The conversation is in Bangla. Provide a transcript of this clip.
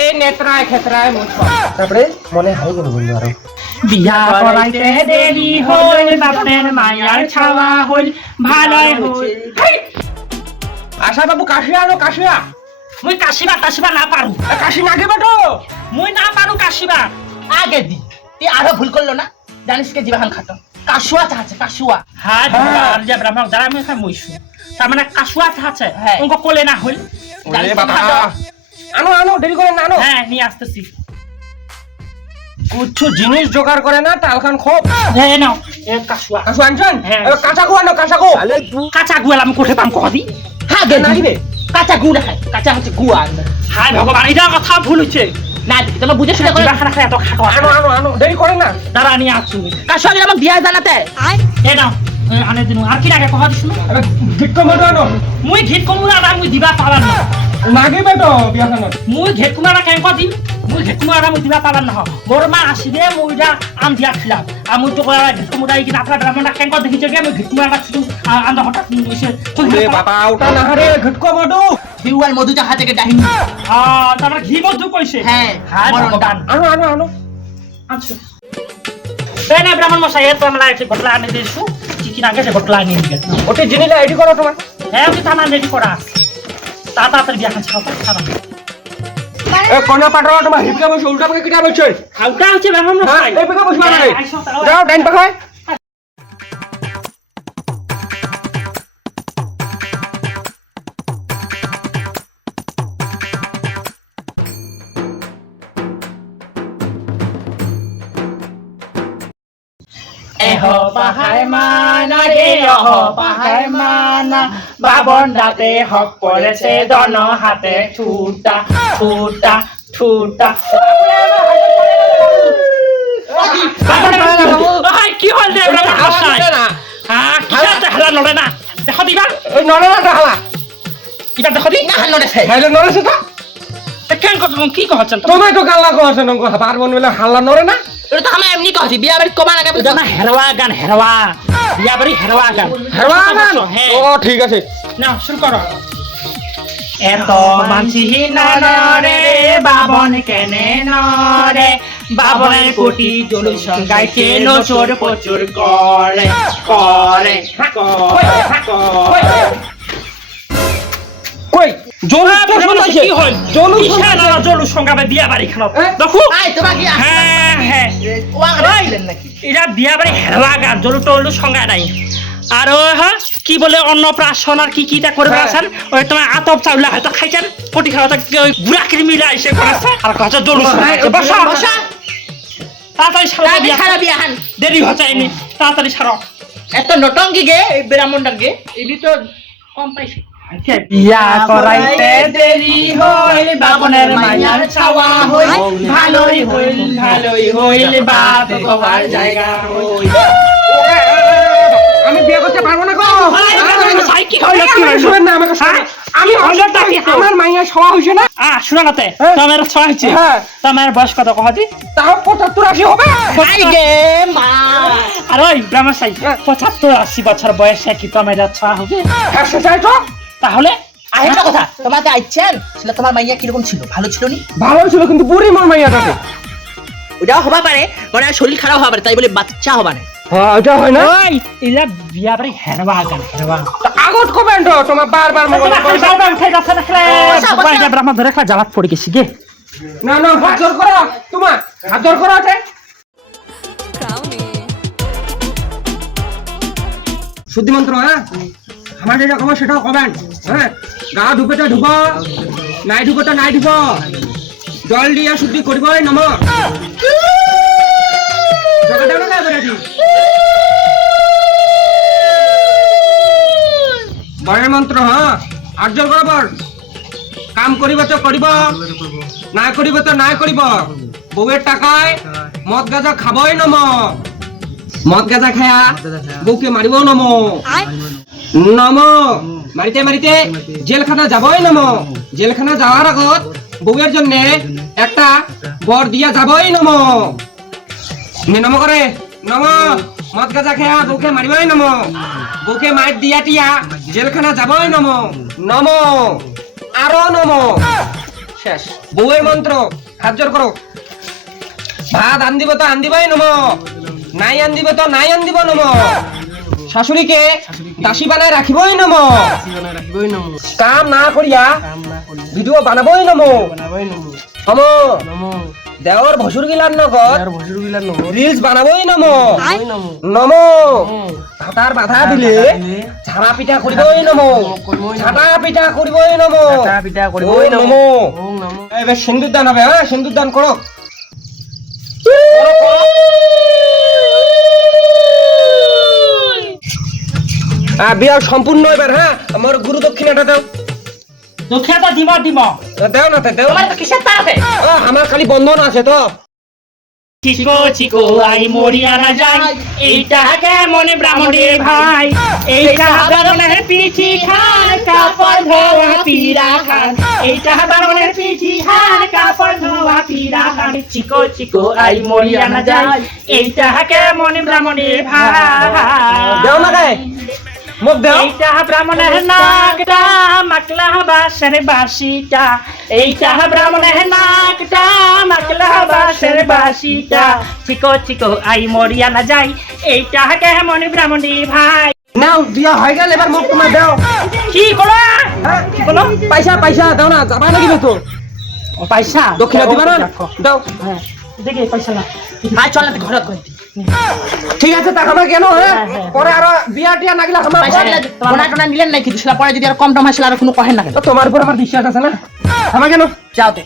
এই নেত্রায় ক্ষেত্রায় মুছ তারপরে মনে হাই গেল বন্ধু আরো বিয়া করাইতে দেরি হল বাপের মায়ার ছাওয়া হল ভালোই হল আশা বাবু কাশিয়া আনো কাশিয়া মুই কাশিবা না পারু কাশি নাগে বাটো মুই না পারু কাশিবা আগে দি তুই আরো ভুল করলো না জানিস কে জিবাহান খাটো কাশুয়া চাচ্ছে কাশুয়া হ্যাঁ আর যে ব্রাহ্মণ যারা আমি খাই মুইছু তার মানে কাশুয়া আছে হ্যাঁ। উনকো কোলে না হল ওরে বাবা আনো আনো দেরি করে না আনো হ্যাঁ নিয়ে আসতেছি কিছু জিনিস জোগাড় করে না টালখান খোপ হ্যাঁ নাও এ কাশুয়া কাশু আনছেন হ্যাঁ। কাঁচা গো আনো কাঁচা গো কাঁচা গুয়াল আমি কোঠে পাম কদি হ্যাঁ গে নাকি রে কাঁচা গুড় খায় কাঁচা হচ্ছে গুয়া হায় ভগবান এটা কথা ভুল হচ্ছে না তোমার বুঝে শুনে করে জিবা খানা খায় এত খাটো আনো আনো আনো দেরি করে না দাঁড়া নিয়ে আসছি কাশুয়া গেলে আমাকে বিয়া জানাতে এ নাও আনে দিনু আর কি লাগে কহ দিছু ঠিক মতো আনো মুই ঘিট কমুরা না মুই দিবা পাবার না নাগে বাটো বিয়াখানত মুই ঘেট কুমারা কেন কদি মুই ঘেট কুমারা মুই দিবা পাবার না মোর মা আসিবে মুইটা আম দিয়া খিলাম আর মুই তো করা ঘেট কুমারা কি আপনার ব্রাহ্মণটা কেন কদি দেখিছে গে মুই ঘেট কুমারা কিছু আন্দা হঠাৎ এসে ওরে বাবা ওটা না রে ঘটকো বাটো বিউয়াল মধু চাহা থেকে ডাহিনি তারপরে ঘি বন্ধু কইছে হ্যাঁ হায় ভগবান আনো আনো আনো আচ্ছা বেনে ব্রাহ্মণ মশাই এত আমরা একটু ঘটলা আনি দিছু কি না গেছে ঘটলা আনি দিবে ওতে জিনিসটা রেডি করো তোমার হ্যাঁ ওকে থানা রেডি করা তাড়াতাড়ি বিয়া খাচ্ছি খাওয়া এ কোনা পাটো তোমার হিপকা বসে উল্টা পাকে কিটা বসে খাওয়া হচ্ছে ব্রাহ্মণ হ্যাঁ মশাই এই পাকে বসবা না রে আইসো যাও ডাইন পাকে এহ পাহাড় মানা রে অহ পাহাড় মানা বাবন দাতে হক পড়েছে দন হাতে ঠুটা ঠুটা ঠুটা কি হল রে ব্রাহ্মণ মশাই হ্যাঁ কি হালা নড়ে না দেখো দিবা ওই নড়ে না হালা কিবা দেখো দি না নড়ে হাইলে নড়েছে তো কেন কথা কি কহছেন তোমায় তো গাল্লা কোয়াছে নঙ্গ পার বন বলে হাল্লা নড়ে না এটা তো আমি এমনি কইছি বিয়া বাড়ি কমান আগে এটা না হেরওয়া গান হেরওয়া বিয়া বাড়ি হেরওয়া গান হারবা গান হ্যাঁ ও ঠিক আছে না শুরু করো এত মানসি নরে বাবন কেনে নরে বাবনের কোটি জলুস গাইছে নচর প্রচুর করে করে কই জলু তো শুনাইছে কি হল জলু ইশারা জলু সংগাবে বিয়া বাড়ি খানো হ্যাঁ? দেখো আই তোমার কি হ্যাঁ হ্যাঁ ওয়া গাইলেন নাকি এরা বিয়া বাড়ি হেরওয়া গান জলু টলু সংজ্ঞা নাই আর হ্যাঁ কি বলে অন্নপ্রাশন আর কি কিটা করে বেড়াছেন ওই তোমার আতপ চাউলা হয়তো খাইছেন কোটি খাওয়া গুড়া কিরমিলা এসে করেছে আর কথা জলু বসা বসা তাড়াতাড়ি সারো তাড়াতাড়ি খারাপ বিয়াহান দেরি হচ্ছে এমনি তাড়াতাড়ি সারো এত নটঙ্গি গে এই ব্রাহ্মণটার গে এলি তো কম পাইছে বিয়া করাইতে দেরি হইল বাবনের মাইয়ার ছাওয়া হইল ভালোই হইল বাপ কবার জায়গা হইল আমি বিয়ে করতে পারবো না গো সাই কি হইল কি হইল শুনেন না আমাকে শুনেন আমি হইলটা কি তো? আমার মাইয়া সওয়া হইছে না শোনা নাতে হ্যাঁ। তোমার ছয় হচ্ছে হ্যাঁ। তোমার বয়স কত কহতি তাও 75 80 হবে আই গে মা আর ওই ব্রাহ্মণ সাই 75-80 বছর বয়সে কি তোমার ছয় হবে একশো চাই তো তাহলে আরেকটা কথা তোমার যে আইছেন সেটা তোমার মাইয়া কিরকম ছিল ভালো ছিল নি ভালো ছিল কিন্তু বুড়ি মোর মাইয়াটাকে ওটাও হবা পারে মানে শরীর খারাপ হবা পারে তাই বলে বাচ্চা হবা না হ্যাঁ এটা হয় না ওই ইলা বিয়া বাড়ি হেরবা গান হেরবা আগত কমেন্ট তোমার বারবার মোবাইল ব্রাহ্মণ ধরে খা জ্বালাত পড়ে গেছি গে না না হাত জোর করো তোমার হাত জোর করো আছে শুদ্ধি মন্ত্র হ্যাঁ আমার যেটা কবে সেটাও কমেন্ট হ্যাঁ গা ঢুকেটা ঢুক নাই ঢুকেটা নাই ঢুক জল দিয়া শুদ্ধি করিবই নম জগাটা না বেরাটি বরের মন্ত্র হ্যাঁ আর জল বরাবর কাম করিব তো করিব না করিব তো না করিব বউয়ের টাকায় মদ গাঁজা খাবই নম মদ গাঁজা খায়া বউকে মারিব নম নম মারিতে মারিতে জেলখানা যাবই নম জেলখানা যাওয়ার আগত বউয়ের জন্য একটা বর দিয়া যাবই নম নম করে নম মদ গাঁজা খায়া বউকে মারিবই নম বউকে মাইর দিয়া টিয়া জেলখানা যাবই নম নম আরো নম শেষ বউয়ের মন্ত্র হাত জোর করো ভাত আন দিব তো আন দিবাই নম নাই আন দিব তো নাই আন দিব নম শাশুড়িকে দাসী বানায় রাখিবই নম কাম না করিয়া ভিডিও বানাবই নম নম দেওর ভসুর গিলার নগর রিলস বানাবই নম নম ভাতার বাধা দিলে ঝাড়া পিঠা করিবই নম ঝাঁটা পিঠা করিবই নম ওই নম এবার সিন্দুর দান হবে হ্যাঁ সিন্দুর দান করো বিয়ার সম্পূর্ণ এবার হ্যাঁ আমার গুরু দক্ষিণাটা দাও দক্ষিণাটা দিমা দিমা দাও না দাও তোমার তো কিসের তার আছে আমার খালি বন্ধন আছে তো চিকো চিকো আই মরিয়ানা যাই এইটা কেমন ব্রাহ্মণের ভাই এইটা ব্রাহ্মণের পিঠি খান কাপড় ধোয়া পিরা খান এইটা ব্রাহ্মণের পিঠি খান কাপড় ধোয়া পিরা খান চিকো চিকো আই মরিয়ানা যাই এইটা কেমন ব্রাহ্মণের ভাই দাও না গায়ে মুখ দাও এইটা ব্রাহ্মণের নাকটা মাকলা বাসের বাসিটা এইটা ব্রাহ্মণের নাকটা মাকলা বাসের বাসিটা চিকো চিকো আই মরিয়ানা যাই এইটা কেমন ব্রাহ্মণী ভাই নাও বিয়া হয়ে গেল এবার মুখ তোমার দাও কি করো হ্যাঁ কি করো পয়সা পয়সা দাও না যাবা লাগিব তো পয়সা দক্ষিণা দিবা না দাও হ্যাঁ দেখে পয়সা না ভাই চল না ঘরে কই ঠিক আছে তা আমরা কেন হ্যাঁ হ্যাঁ। পরে আর বিয়া টিয়া না গেলে আমার পয়সা দিলে গোনা টোনা নিলেন না কিন্তু সেটা পরে যদি আর কম টম আসলে আর কোনো কহেন না কেন তোমার উপর আমার বিশ্বাস আছে না আমার কেন যাও তো